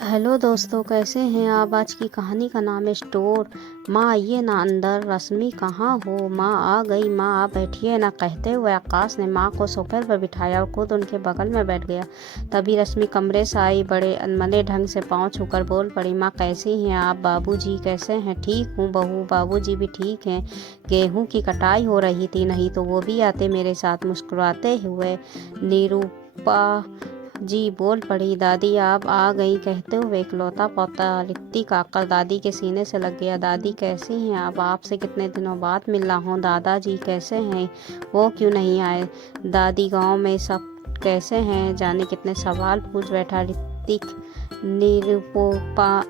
Hello दोस्तों, कैसे हैं आप। आज की कहानी का नाम है स्टोर। माँ आइए ना अंदर। रश्मि कहाँ हो। माँ आ गई। माँ आप बैठिए ना, कहते हुए आकाश ने माँ को सोफे पर बिठाया और खुद उनके बगल में बैठ गया। तभी रश्मि कमरे से आई, बड़े अनमने ढंग से पाँव छूकर बोल पड़ी, माँ कैसी हैं आप। बाबूजी कैसे हैं। ठीक हूँ बहू, बाबूजी भी ठीक हैं। गेहूँ की कटाई हो रही थी, नहीं तो वो भी आते मेरे साथ। मुस्कुराते हुए निरूपा जी बोल पड़ी, दादी आप आ गई। कहते हुए इकलौता पोता ऋतिक आकर दादी के सीने से लग गया। दादी कैसी हैं आप, आपसे कितने दिनों बाद मिला हूँ। दादाजी कैसे हैं, वो क्यों नहीं आए। दादी गांव में सब कैसे हैं। जाने कितने सवाल पूछ बैठा ऋतिक। निरुपमा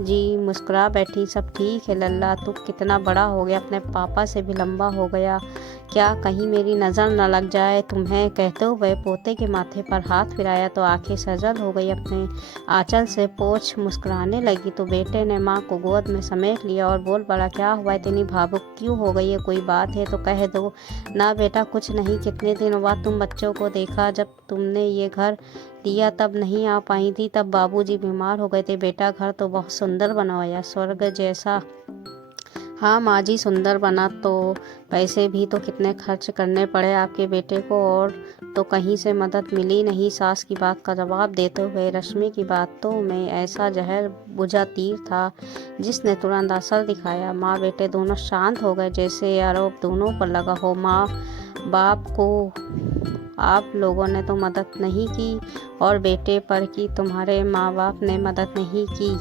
जी मुस्कुरा बैठी, सब ठीक है लल्ला, तू कितना बड़ा हो गया, अपने पापा से भी लंबा हो गया, क्या कहीं मेरी नज़र न लग जाए तुम्हें। कहते हुए पोते के माथे पर हाथ फिराया तो आंखें सजल हो गई। अपने आंचल से पोंछ मुस्कुराने लगी तो बेटे ने माँ को गोद में समेट लिया और बोल पड़ा, क्या हुआ, इतनी भावुक क्यों हो गई है, कोई बात है तो कह दो ना। बेटा कुछ नहीं, कितने दिनों बाद तुम बच्चों को देखा। जब तुमने ये घर लिया तब नहीं आ पाई थी, तब बाबूजी बीमार हो गए थे। बेटा घर तो बहुत सुंदर बनवाया, स्वर्ग जैसा। हाँ माँ जी, सुंदर बना तो पैसे भी तो कितने खर्च करने पड़े आपके बेटे को, और तो कहीं से मदद मिली नहीं। सास की बात का जवाब देते हुए रश्मि की बातों में ऐसा जहर बुझा तीर था जिसने तुरंत असर दिखाया। माँ बेटे दोनों शांत हो गए, जैसे आरोप दोनों पर लगा हो। माँ बाप को आप लोगों ने तो मदद नहीं की, और बेटे पर की तुम्हारे माँ बाप ने मदद नहीं की।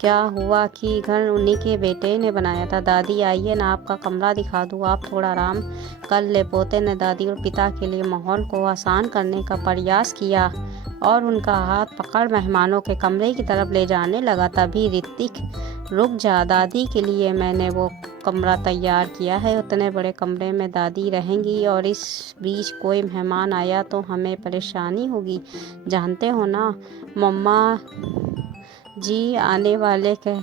क्या हुआ कि घर उन्हीं के बेटे ने बनाया था। दादी आइए ना, आपका कमरा दिखा दूँ, आप थोड़ा आराम कर ले। पोते ने दादी और पिता के लिए माहौल को आसान करने का प्रयास किया और उनका हाथ पकड़ मेहमानों के कमरे की तरफ ले जाने लगा। तभी ऋतिक, रुक जा, दादी के लिए मैंने वो कमरा तैयार किया है, उतने बड़े कमरे में दादी रहेंगी, और इस बीच कोई मेहमान आया तो हमें परेशानी होगी, जानते हो ना। मम्मा जी आने वाले हैं।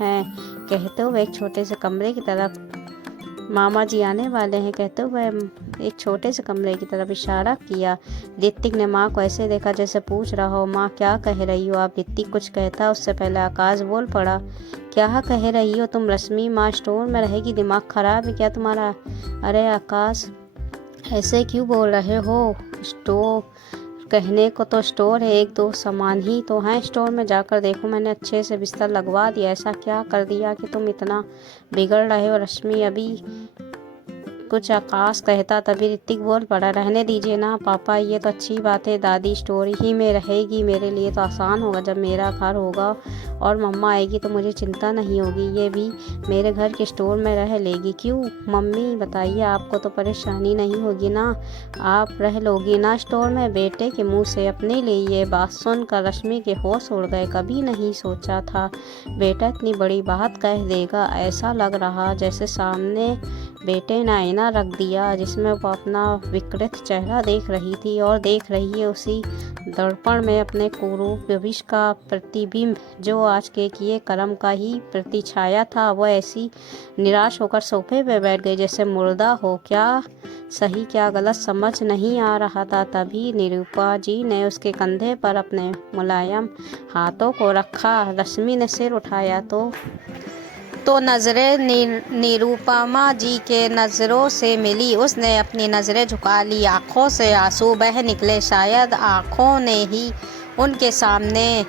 कहते हुए एक छोटे से कमरे की तरफ मामा जी आने वाले हैं कहते हुए एक छोटे से कमरे की तरफ इशारा किया। ऋतिक ने माँ को ऐसे देखा जैसे पूछ रहा हो, माँ क्या कह रही हो आप। ऋतिक कुछ कहता उससे पहले आकाश बोल पड़ा, क्या कह रही हो तुम रश्मि, माँ स्टोर में रहेगी, दिमाग खराब है क्या तुम्हारा। अरे आकाश, ऐसे क्यों बोल रहे हो। स्टोर कहने को तो स्टोर है, एक दो सामान ही तो हैं स्टोर में, जाकर देखो, मैंने अच्छे से बिस्तर लगवा दिया। ऐसा क्या कर दिया कि तुम इतना बिगड़ रहे हो रश्मि। अभी कुछ आकाश कहता तभी ऋतिक बोल पड़ा, रहने दीजिए ना पापा, ये तो अच्छी बात है, दादी स्टोर ही में रहेगी, मेरे लिए तो आसान होगा। जब मेरा घर होगा और मम्मा आएगी तो मुझे चिंता नहीं होगी, ये भी मेरे घर के स्टोर में रह लेगी। क्यों मम्मी बताइए, आपको तो परेशानी नहीं होगी ना, आप रह लोगी ना स्टोर में। बेटे के मुंह से अपने लिए ये बात सुनकर रश्मि के होश उड़ गए। कभी नहीं सोचा था बेटा इतनी बड़ी बात कह देगा। ऐसा लग रहा जैसे सामने बेटे ने आईना रख दिया जिसमें वो अपना विकृत चेहरा देख रही थी, और देख रही है उसी दर्पण में अपने कुरूप भविष्य का प्रतिबिंब, जो आज के किए कर्म का ही प्रतिछाया था। वह ऐसी निराश होकर सोफे पे बैठ गई जैसे मुर्दा हो। क्या सही क्या गलत समझ नहीं आ रहा था। तभी निरूपा जी ने उसके कंधे पर अपने मुलायम हाथों को रखा। रश्मि ने सिर उठाया तो नज़रें निरूपमा जी के नज़रों से मिली। उसने अपनी नज़रें झुका ली, आँखों से आंसू बह निकले। शायद आँखों ने ही उनके सामने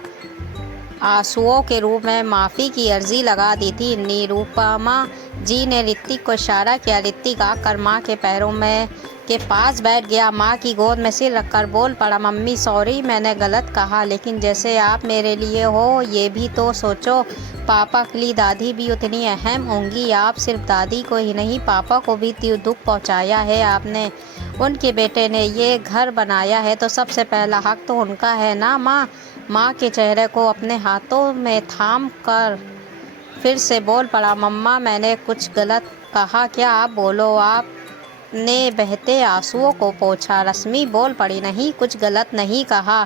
आंसुओं के रूप में माफ़ी की अर्जी लगा दी थी। निरूपमा जी ने ऋतिक को इशारा किया। ऋतिक आकर माँ के पैरों में के पास बैठ गया। माँ की गोद में सिर रखकर बोल पड़ा, मम्मी सॉरी, मैंने गलत कहा, लेकिन जैसे आप मेरे लिए हो ये भी तो सोचो, पापा के लिए दादी भी उतनी अहम होंगी। आप सिर्फ दादी को ही नहीं, पापा को भी दुख पहुँचाया है आपने। उनके बेटे ने ये घर बनाया है तो सबसे पहला हक तो उनका है ना माँ। माँ के चेहरे को अपने हाथों में थाम कर फिर से बोल पड़ा, मम्मा मैंने कुछ गलत कहा क्या, आप बोलो। आपने बहते आंसुओं को पोंछा। रश्मि बोल पड़ी, नहीं कुछ गलत नहीं कहा,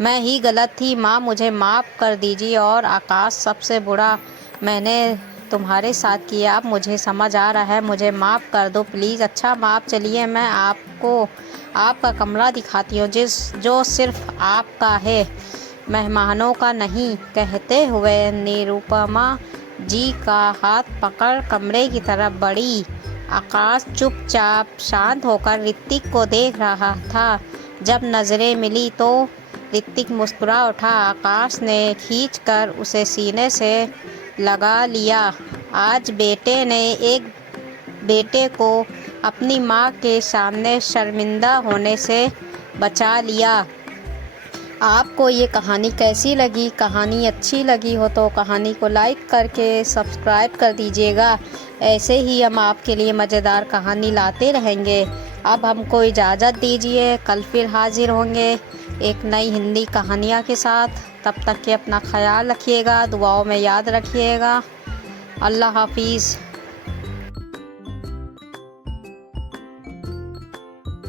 मैं ही गलत थी माँ, मुझे माफ़ कर दीजिए। और आकाश, सबसे बुरा मैंने तुम्हारे साथ किया, अब मुझे समझ आ रहा है, मुझे माफ़ कर दो प्लीज़। अच्छा माँ, चलिए मैं आपको आपका कमरा दिखाती हूँ जो सिर्फ आपका है, मेहमानों का नहीं। कहते हुए निरुपमा जी का हाथ पकड़ कमरे की तरफ बढ़ी। आकाश चुपचाप शांत होकर ऋतिक को देख रहा था। जब नज़रें मिली तो ऋतिक मुस्कुरा उठा। आकाश ने खींचकर उसे सीने से लगा लिया। आज बेटे ने एक बेटे को अपनी माँ के सामने शर्मिंदा होने से बचा लिया। आपको ये कहानी कैसी लगी? कहानी अच्छी लगी हो तो कहानी को लाइक करके सब्सक्राइब कर दीजिएगा। ऐसे ही हम आपके लिए मज़ेदार कहानी लाते रहेंगे। अब हमको इजाज़त दीजिए, कल फिर हाजिर होंगे एक नई हिंदी कहानियाँ के साथ। तब तक के अपना ख्याल रखिएगा, दुआओं में याद रखिएगा। अल्लाह हाफिज़।